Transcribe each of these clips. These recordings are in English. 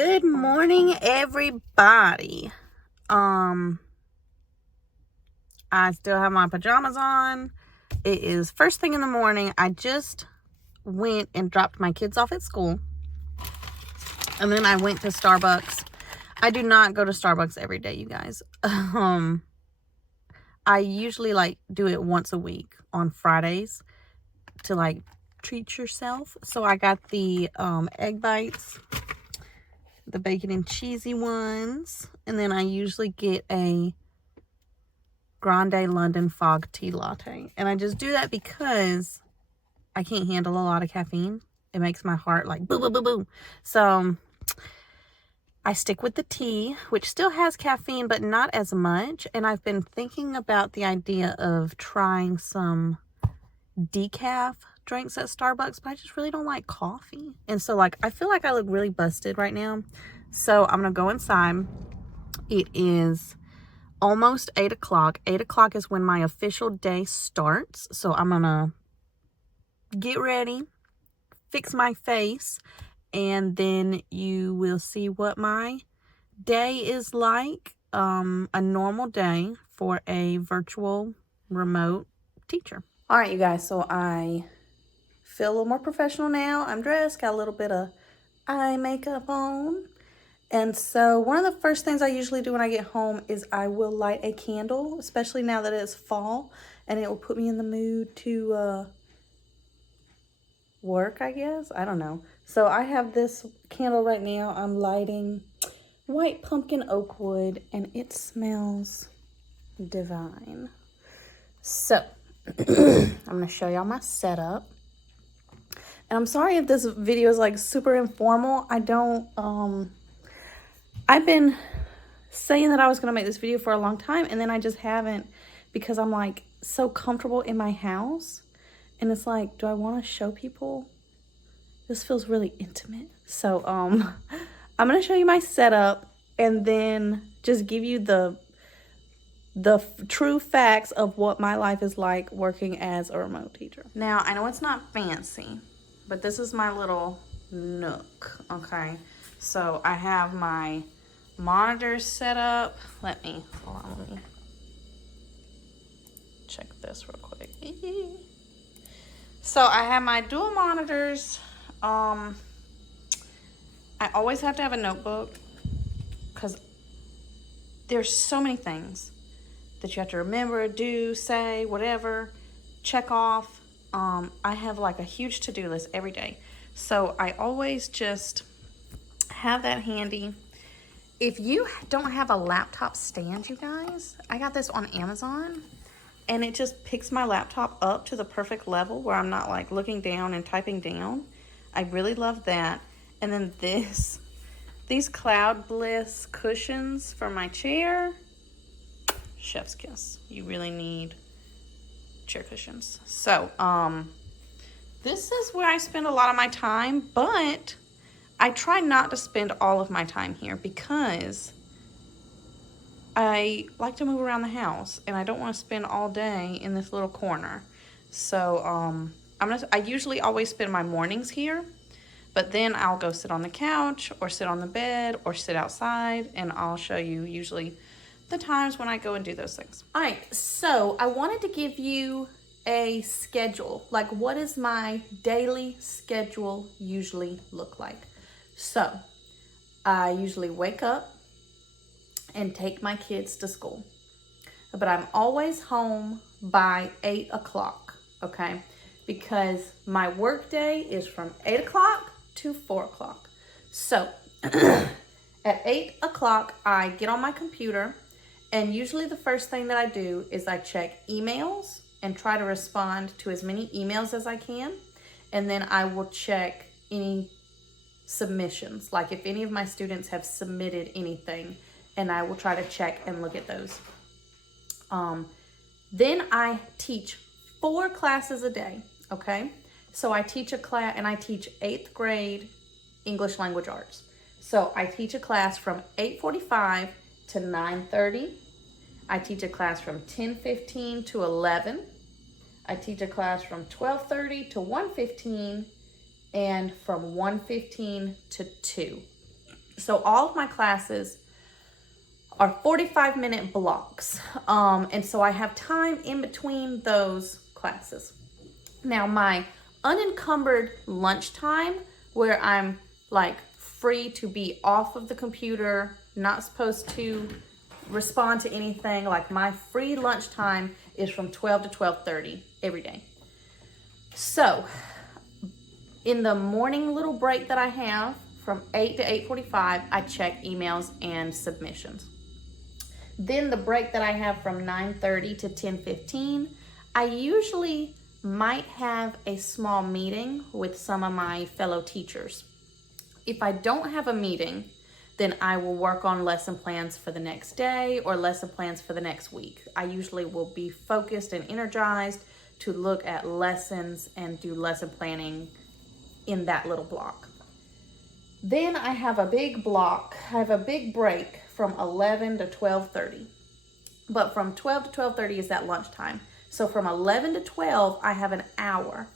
Good morning, everybody. I still have my pajamas on. It is first thing in the morning. I just went and dropped my kids off at school. And then I went to Starbucks. I do not go to Starbucks every day, you guys. I usually do it once a week on Fridays to treat yourself. So I got the egg bites, the bacon and cheesy ones, and then I usually get a Grande London Fog tea latte. And I just do that because I can't handle a lot of caffeine. It makes my heart like boo boo boo boo. So I stick with the tea, which still has caffeine but not as much. And I've been thinking about the idea of trying some decaf drinks at Starbucks, but I just really don't like coffee. And so I feel like I look really busted right now. So I'm gonna go inside. It is almost 8 o'clock. 8 o'clock is when my official day starts. So I'm gonna get ready, fix my face, and then you will see what my day is like. A normal day for a virtual remote teacher. All right, you guys, so I feel a little more professional now. I'm dressed, got a little bit of eye makeup on. And so one of the first things I usually do when I get home is I will light a candle, especially now that it's fall, and it will put me in the mood to work, I guess. I don't know. So I have this candle right now. I'm lighting white pumpkin oak wood, and it smells divine. So I'm going to show y'all my setup. And I'm sorry if this video is super informal. I've been saying that I was going to make this video for a long time, and then I just haven't because I'm so comfortable in my house. And it's do I want to show people? This feels really intimate. So I'm going to show you my setup and then just give you the true facts of what my life is like working as a remote teacher. Now, I know it's not fancy, but this is my little nook, okay? So I have my monitors set up. Let me check this real quick. So I have my dual monitors. I always have to have a notebook because there's so many things that you have to remember, do, say, whatever, check off. I have a huge to-do list every day. So I always just have that handy. If you don't have a laptop stand, you guys, I got this on Amazon, and it just picks my laptop up to the perfect level where I'm not looking down and typing down. I really love that. And then these Cloud Bliss cushions for my chair, chef's kiss. You really need chair cushions. So, this is where I spend a lot of my time, but I try not to spend all of my time here because I like to move around the house and I don't want to spend all day in this little corner. So I usually always spend my mornings here, but then I'll go sit on the couch or sit on the bed or sit outside, and I'll show you usually the times when I go and do those things. All right, so I wanted to give you a schedule. What does my daily schedule usually look like? So I usually wake up and take my kids to school, but I'm always home by 8 o'clock, okay? Because my work day is from 8 o'clock to 4 o'clock. So at 8 o'clock, I get on my computer, and usually the first thing that I do is I check emails and try to respond to as many emails as I can. And then I will check any submissions, if any of my students have submitted anything, and I will try to check and look at those. Then I teach 4 classes a day, okay? So I teach a class, and I teach 8th grade English Language Arts. So I teach a class from 8:45 to 9:30. I teach a class from 10:15 to 11. I teach a class from 12:30 to 1:15, and from 1:15 to 2. So all of my classes are 45-minute blocks. And so I have time in between those classes. Now my unencumbered lunchtime, where I'm like free to be off of the computer, not supposed to respond to anything, like my free lunchtime is from 12 to 12:30 every day. So in the morning little break that I have from 8 to 8:45, I check emails and submissions. Then the break that I have from 9:30 to 10:15, I usually might have a small meeting with some of my fellow teachers. If I don't have a meeting, then I will work on lesson plans for the next day or lesson plans for the next week. I usually will be focused and energized to look at lessons and do lesson planning in that little block. Then I have a big block, I have a big break from 11 to 12:30. But from 12 to 12:30 is that lunchtime. So from 11 to 12, I have an hour.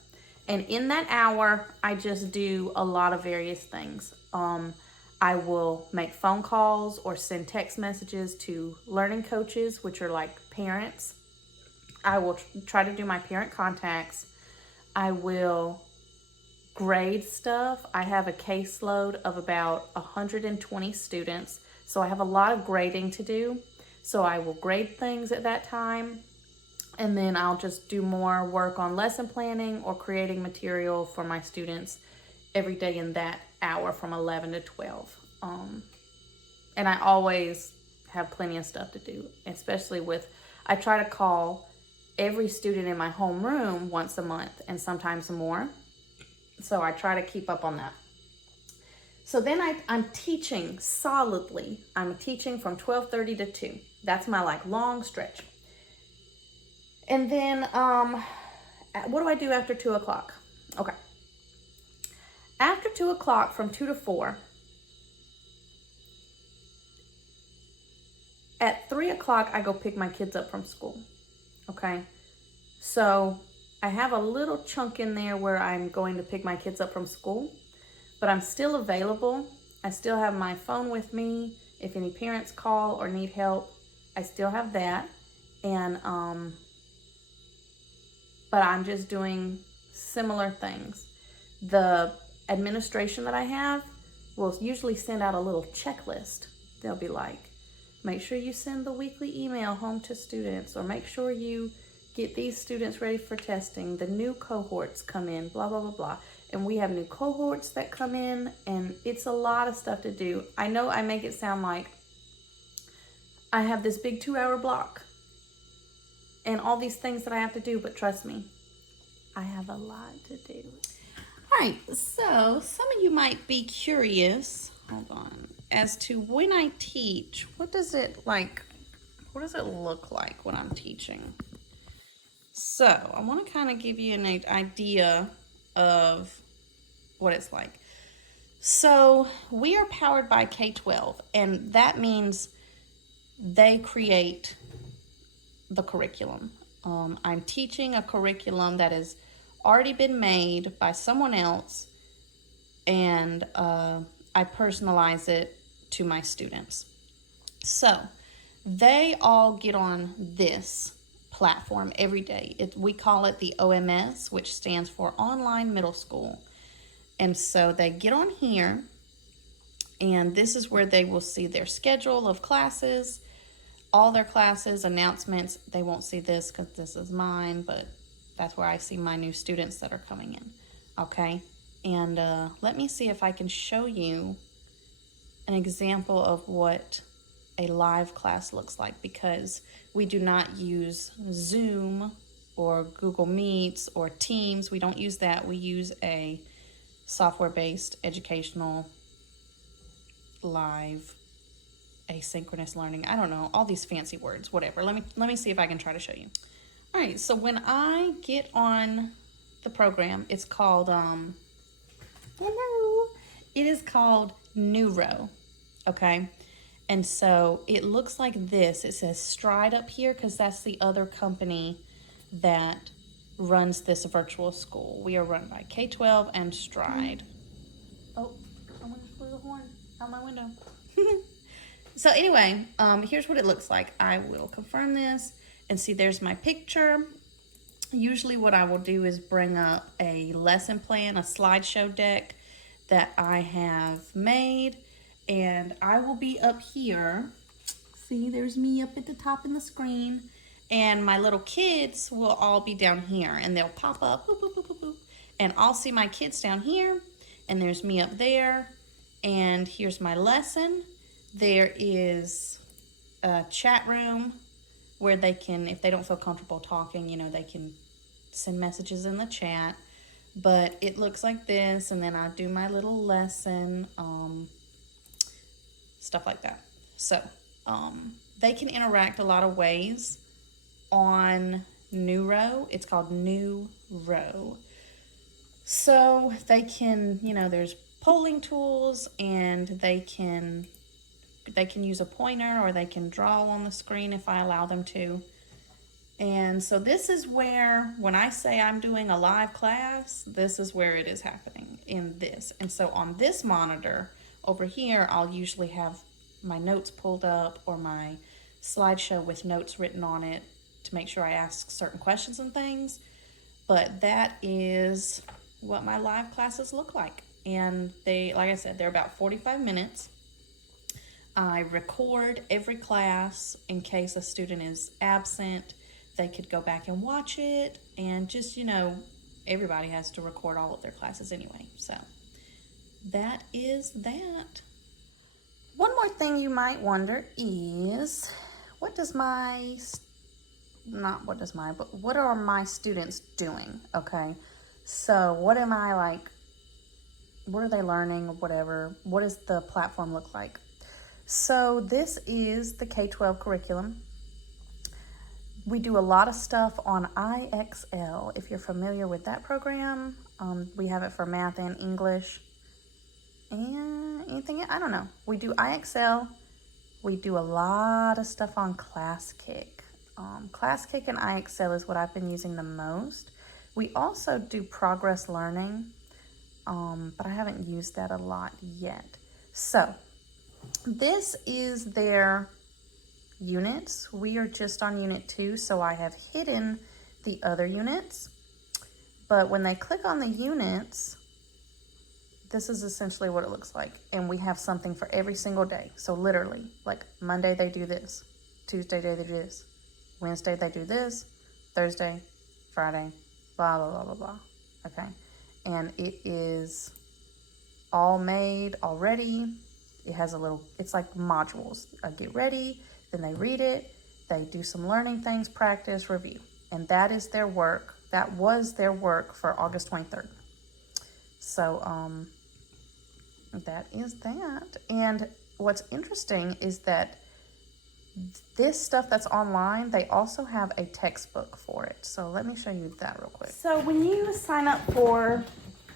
And in that hour, I just do a lot of various things. I will make phone calls or send text messages to learning coaches, which are like parents. I will try to do my parent contacts. I will grade stuff. I have a caseload of about 120 students. So I have a lot of grading to do. So I will grade things at that time. And then I'll just do more work on lesson planning or creating material for my students every day in that hour from 11 to 12. And I always have plenty of stuff to do, especially with, I try to call every student in my homeroom once a month and sometimes more. So I try to keep up on that. So then I'm teaching solidly. I'm teaching from 12:30 to 2. That's my like long stretch. And then what do I do after 2 o'clock? Okay. After 2 o'clock from 2 to 4, at 3 o'clock, I go pick my kids up from school. Okay. So I have a little chunk in there where I'm going to pick my kids up from school, but I'm still available. I still have my phone with me. If any parents call or need help, I still have that. And, but I'm just doing similar things. The administration that I have will usually send out a little checklist. They'll be like, make sure you send the weekly email home to students, or make sure you get these students ready for testing. The new cohorts come in, blah, blah, blah, blah. And we have new cohorts that come in, and it's a lot of stuff to do. I know I make it sound like I have this big 2-hour block and all these things that I have to do, but trust me, I have a lot to do. All right, so some of you might be curious, hold on, as to when I teach, what does it look like when I'm teaching? So I want to kind of give you an idea of what it's like. So we are powered by K-12, and that means they create the curriculum. I'm teaching a curriculum that has already been made by someone else, and I personalize it to my students. So they all get on this platform every day. We call it the OMS, which stands for Online Middle School. And so they get on here, and this is where they will see their schedule of classes, all their classes, announcements. They won't see this because this is mine, but that's where I see my new students that are coming in. Okay, and let me see if I can show you an example of what a live class looks like, because we do not use Zoom or Google Meets or Teams. We don't use that. We use a software-based educational live asynchronous learning. I don't know, all these fancy words, whatever. Let me see if I can try to show you. All right, so when I get on the program, it's called hello. It is called Neuro. Okay. And so it looks like this. It says Stride up here because that's the other company that runs this virtual school. We are run by K-12 and Stride. Oh, someone just blew the horn. out my window. So anyway, here's what it looks like. I will confirm this and see there's my picture. Usually what I will do is bring up a lesson plan, a slideshow deck that I have made, and I will be up here. See, there's me up at the top of the screen, and my little kids will all be down here, and they'll pop up, boop, boop, boop, boop, boop, and I'll see my kids down here, and there's me up there, and here's my lesson. There is a chat room where they can, if they don't feel comfortable talking, you know, they can send messages in the chat. But it looks like this, and then I do my little lesson, stuff like that. So they can interact a lot of ways on Neuro. It's called Neuro. So they can, you know, there's polling tools, and they can use a pointer, or they can draw on the screen if I allow them to. And so this is where, when I say I'm doing a live class, this is where it is happening, in this. And so on this monitor over here, I'll usually have my notes pulled up, or my slideshow with notes written on it to make sure I ask certain questions and things. But that is what my live classes look like. And they, like I said, they're about 45 minutes. I record every class in case a student is absent. They could go back and watch it, and just, you know, everybody has to record all of their classes anyway. So that is that. One more thing you might wonder is, what are my students doing? Okay, so what are they learning, or whatever? What does the platform look like? So this is the K-12 curriculum. We do a lot of stuff on IXL, if you're familiar with that program. We have it for math and English and anything, I don't know. We do IXL. We do a lot of stuff on ClassKick. ClassKick and IXL is what I've been using the most. We also do Progress Learning, but I haven't used that a lot yet. So this is their units. We are just on unit 2, so I have hidden the other units. But when they click on the units, this is essentially what it looks like. And we have something for every single day. So literally, like Monday they do this, Tuesday they do this, Wednesday they do this, Thursday, Friday, blah, blah, blah, blah, blah. Okay. And it is all made already. It has a little, it's like modules. Get ready, then they read it, they do some learning things, practice, review. And that is their work. That was their work for August 23rd. So that is that. And what's interesting is that this stuff that's online, they also have a textbook for it. So let me show you that real quick. So when you sign up for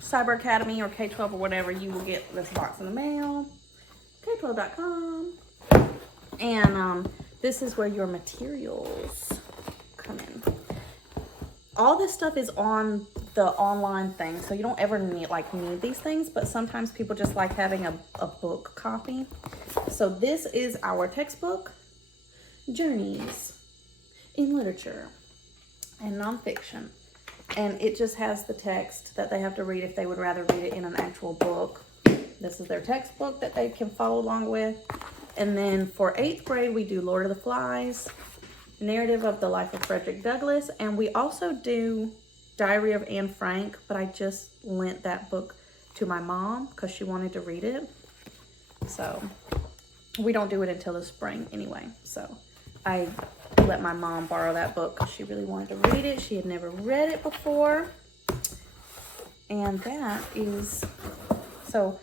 Cyber Academy or K-12 or whatever, you will get this box in the mail, K12.com. And this is where your materials come in. All this stuff is on the online thing, so you don't ever need these things, but sometimes people just like having a book copy. So this is our textbook, Journeys in Literature and Nonfiction. And it just has the text that they have to read if they would rather read it in an actual book. This is their textbook that they can follow along with. And then for 8th grade, we do Lord of the Flies, Narrative of the Life of Frederick Douglass, and we also do Diary of Anne Frank, but I just lent that book to my mom because she wanted to read it. So we don't do it until the spring anyway. So I let my mom borrow that book because she really wanted to read it. She had never read it before. And that is, so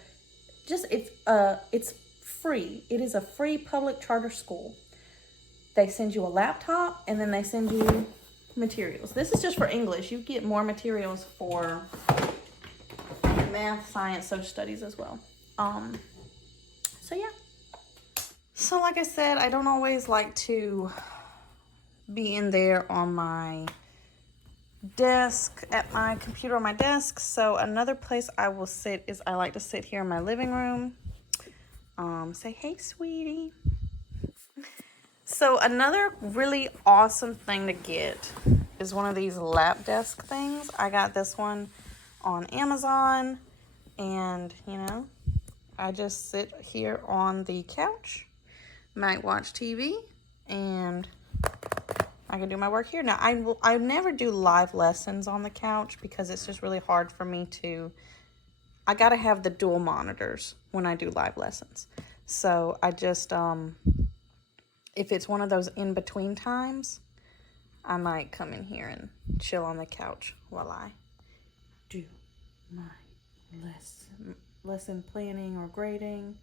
just, it's free. It is a free public charter school. They send you a laptop, and then they send you materials. This is just for English. You get more materials for math, science, social studies as well. So yeah. So like I said, I don't always like to be in there on my desk, at my computer on my desk. So another place I will sit is I like to sit here in my living room. Say hey, sweetie. So another really awesome thing to get is one of these lap desk things. I got this one on Amazon, and you know, I just sit here on the couch, might watch TV, and I can do my work here. Now, I never do live lessons on the couch because it's just really hard for me to, I gotta have the dual monitors when I do live lessons. So I just, if it's one of those in-between times, I might come in here and chill on the couch while I do my lesson planning or grading.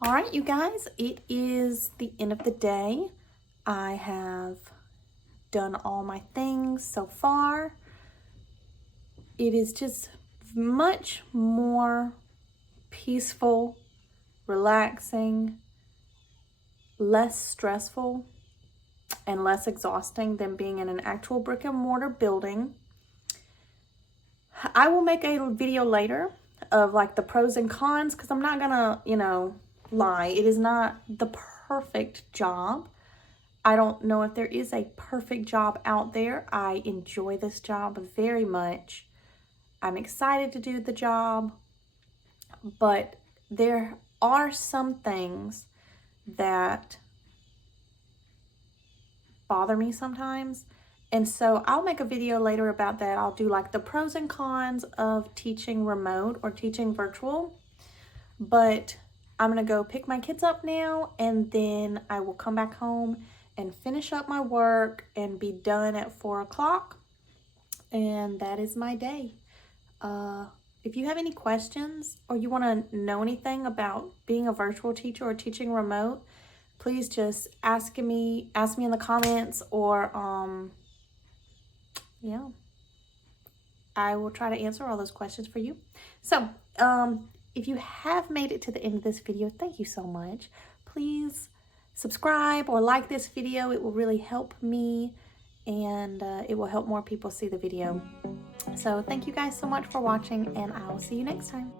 All right, you guys, it is the end of the day. I have done all my things so far. It is just much more peaceful, relaxing, less stressful, and less exhausting than being in an actual brick and mortar building. I will make a video later of like the pros and cons, because I'm not gonna, you know, lie. It is not the perfect job. I don't know if there is a perfect job out there. I enjoy this job very much. I'm excited to do the job, but there are some things that bother me sometimes. And so I'll make a video later about that. I'll do like the pros and cons of teaching remote or teaching virtual. But I'm gonna go pick my kids up now, and then I will come back home and finish up my work and be done at 4 o'clock. And that is my day. If you have any questions or you want to know anything about being a virtual teacher or teaching remote, please just ask me in the comments, or yeah, I will try to answer all those questions for you. So if you have made it to the end of this video, thank you so much. Please subscribe or like this video. It will really help me, and it will help more people see the video. So thank you guys so much for watching, and I will see you next time.